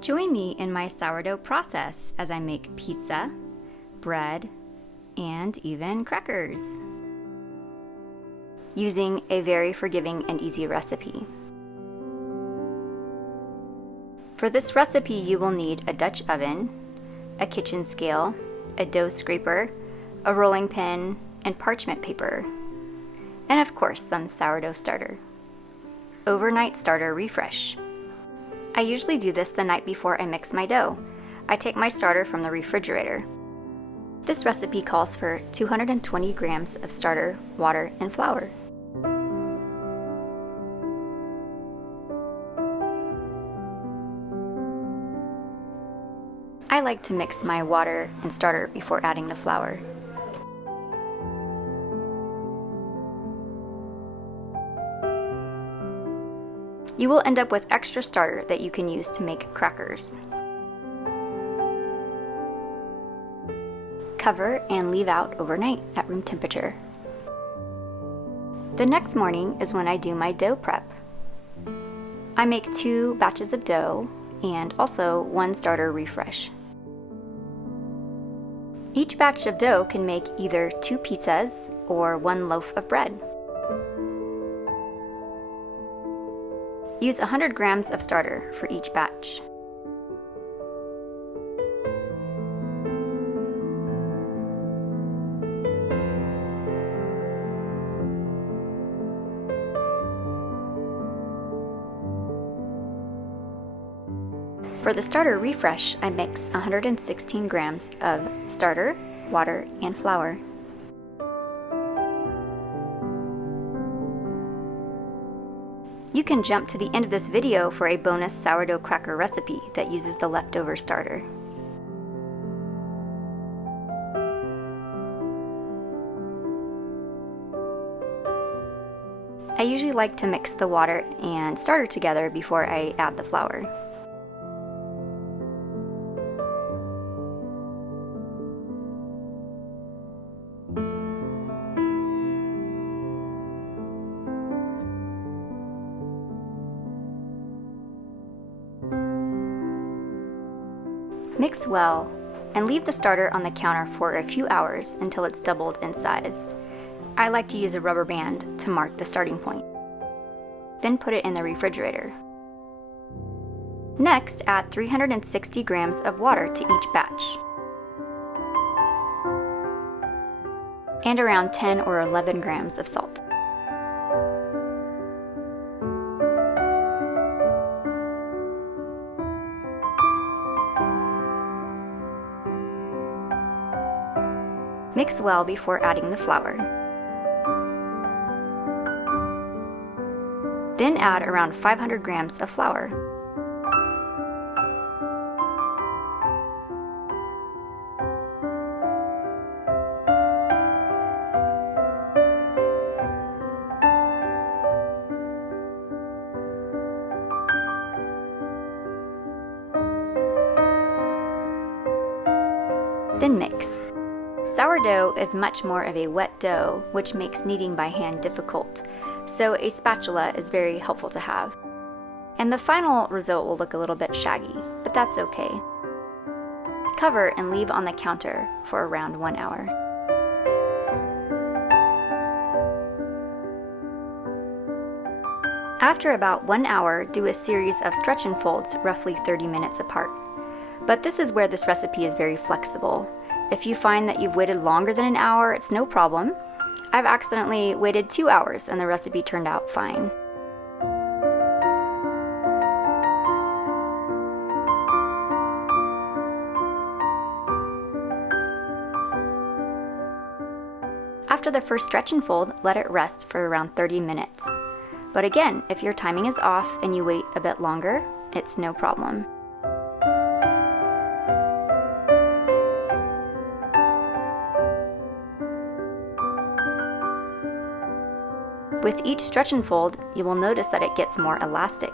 Join me in my sourdough process as I make pizza, bread, and even crackers, using a very forgiving and easy recipe. For this recipe, you will need a Dutch oven, a kitchen scale, a dough scraper, a rolling pin, and parchment paper, and of course some sourdough starter. Overnight starter refresh. I usually do this the night before I mix my dough. I take my starter from the refrigerator. This recipe calls for 220 grams of starter, water, and flour. I like to mix my water and starter before adding the flour. You will end up with extra starter that you can use to make crackers. Cover and leave out overnight at room temperature. The next morning is when I do my dough prep. I make 2 batches of dough and also 1 starter refresh. Each batch of dough can make either 2 pizzas or 1 loaf of bread. Use 100 grams of starter for each batch. For the starter refresh, I mix 116 grams of starter, water, and flour. You can jump to the end of this video for a bonus sourdough cracker recipe that uses the leftover starter. I usually like to mix the water and starter together before I add the flour. Mix well and leave the starter on the counter for a few hours until it's doubled in size. I like to use a rubber band to mark the starting point. Then put it in the refrigerator. Next, add 360 grams of water to each batch, and around 10 or 11 grams of salt. Mix well before adding the flour. Then add around 500 grams of flour. Then mix. Sourdough is much more of a wet dough, which makes kneading by hand difficult, so a spatula is very helpful to have. And the final result will look a little bit shaggy, but that's okay. Cover and leave on the counter for around 1 hour. After about 1 hour, do a series of stretch and folds roughly 30 minutes apart. But this is where this recipe is very flexible. If you find that you've waited longer than an hour, it's no problem. I've accidentally waited 2 hours and the recipe turned out fine. After the first stretch and fold, let it rest for around 30 minutes. But again, if your timing is off and you wait a bit longer, it's no problem. With each stretch and fold, you will notice that it gets more elastic.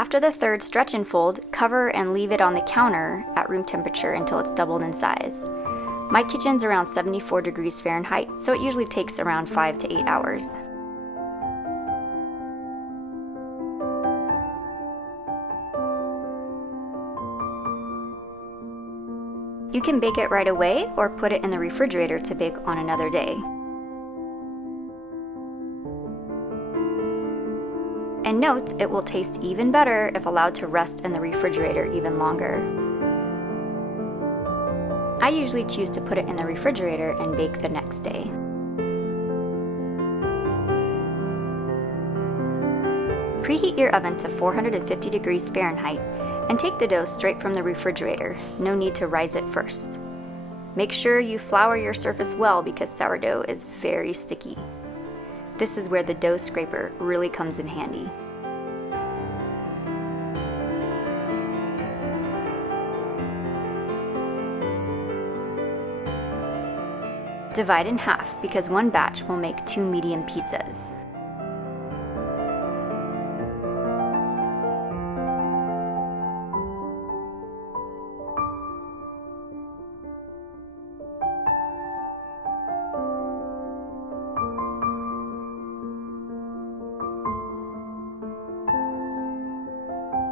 After the third stretch and fold, cover and leave it on the counter at room temperature until it's doubled in size. My kitchen's around 74 degrees Fahrenheit, so it usually takes around 5 to 8 hours. You can bake it right away or put it in the refrigerator to bake on another day. And note, it will taste even better if allowed to rest in the refrigerator even longer. I usually choose to put it in the refrigerator and bake the next day. Preheat your oven to 450 degrees Fahrenheit and take the dough straight from the refrigerator. No need to rise it first. Make sure you flour your surface well because sourdough is very sticky. This is where the dough scraper really comes in handy. Divide in half because one batch will make 2 medium pizzas.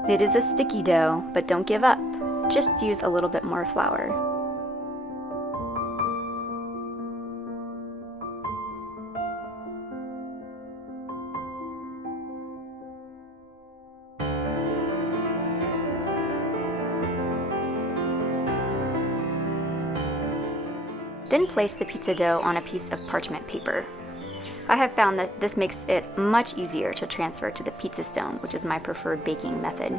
It is a sticky dough, but don't give up. Just use a little bit more flour. Then place the pizza dough on a piece of parchment paper. I have found that this makes it much easier to transfer to the pizza stone, which is my preferred baking method.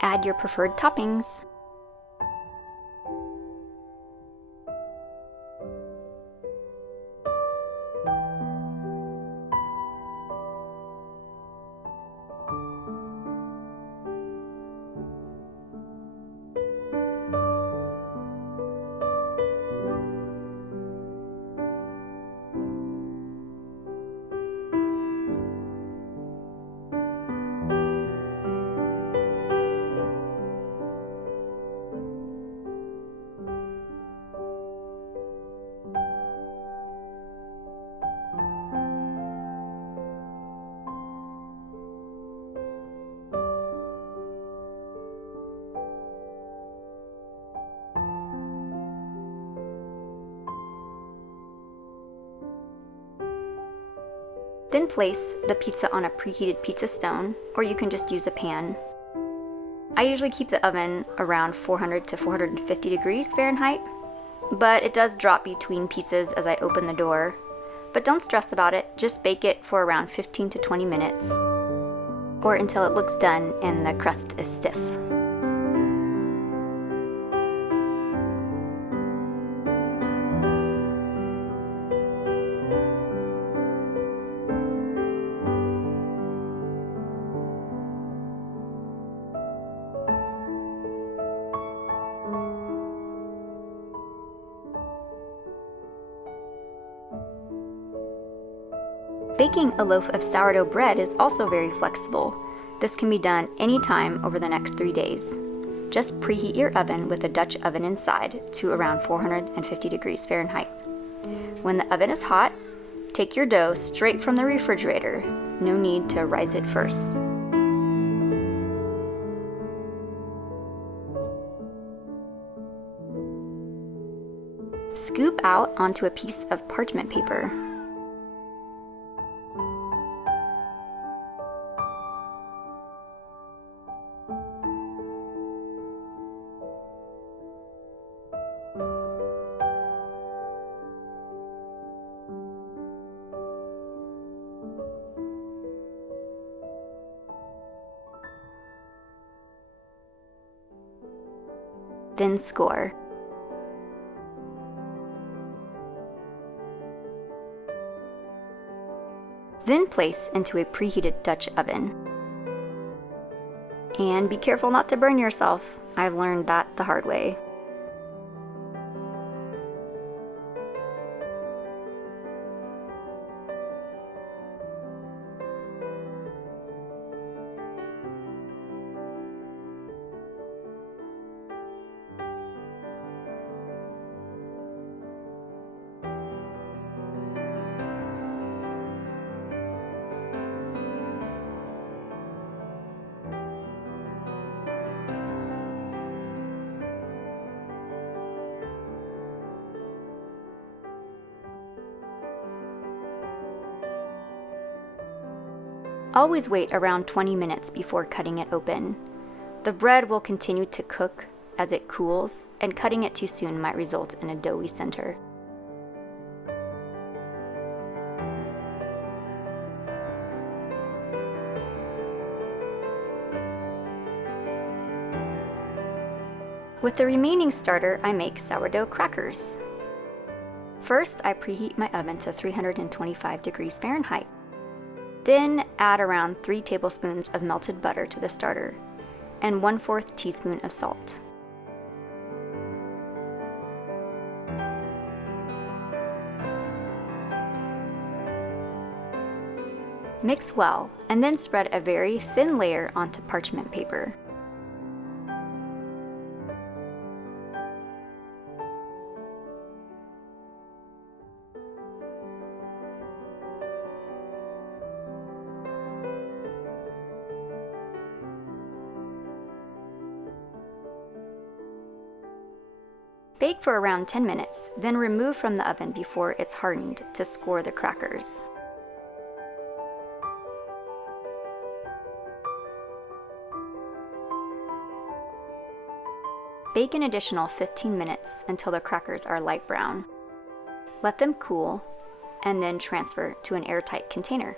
Add your preferred toppings. Then place the pizza on a preheated pizza stone, or you can just use a pan. I usually keep the oven around 400 to 450 degrees Fahrenheit, but it does drop between pizzas as I open the door. But don't stress about it, just bake it for around 15 to 20 minutes, or until it looks done and the crust is stiff. Baking a loaf of sourdough bread is also very flexible. This can be done anytime over the next 3 days. Just preheat your oven with a Dutch oven inside to around 450 degrees Fahrenheit. When the oven is hot, take your dough straight from the refrigerator. No need to rise it first. Scoop out onto a piece of parchment paper. then score. Then place into a preheated Dutch oven. And be careful not to burn yourself. I've learned that the hard way. Always wait around 20 minutes before cutting it open. The bread will continue to cook as it cools, and cutting it too soon might result in a doughy center. With the remaining starter, I make sourdough crackers. First, I preheat my oven to 325 degrees Fahrenheit. Then add around 3 tablespoons of melted butter to the starter and 1/4 teaspoon of salt. Mix well and then spread a very thin layer onto parchment paper. Bake for around 10 minutes, then remove from the oven before it's hardened to score the crackers. Bake an additional 15 minutes until the crackers are light brown. Let them cool, and then transfer to an airtight container.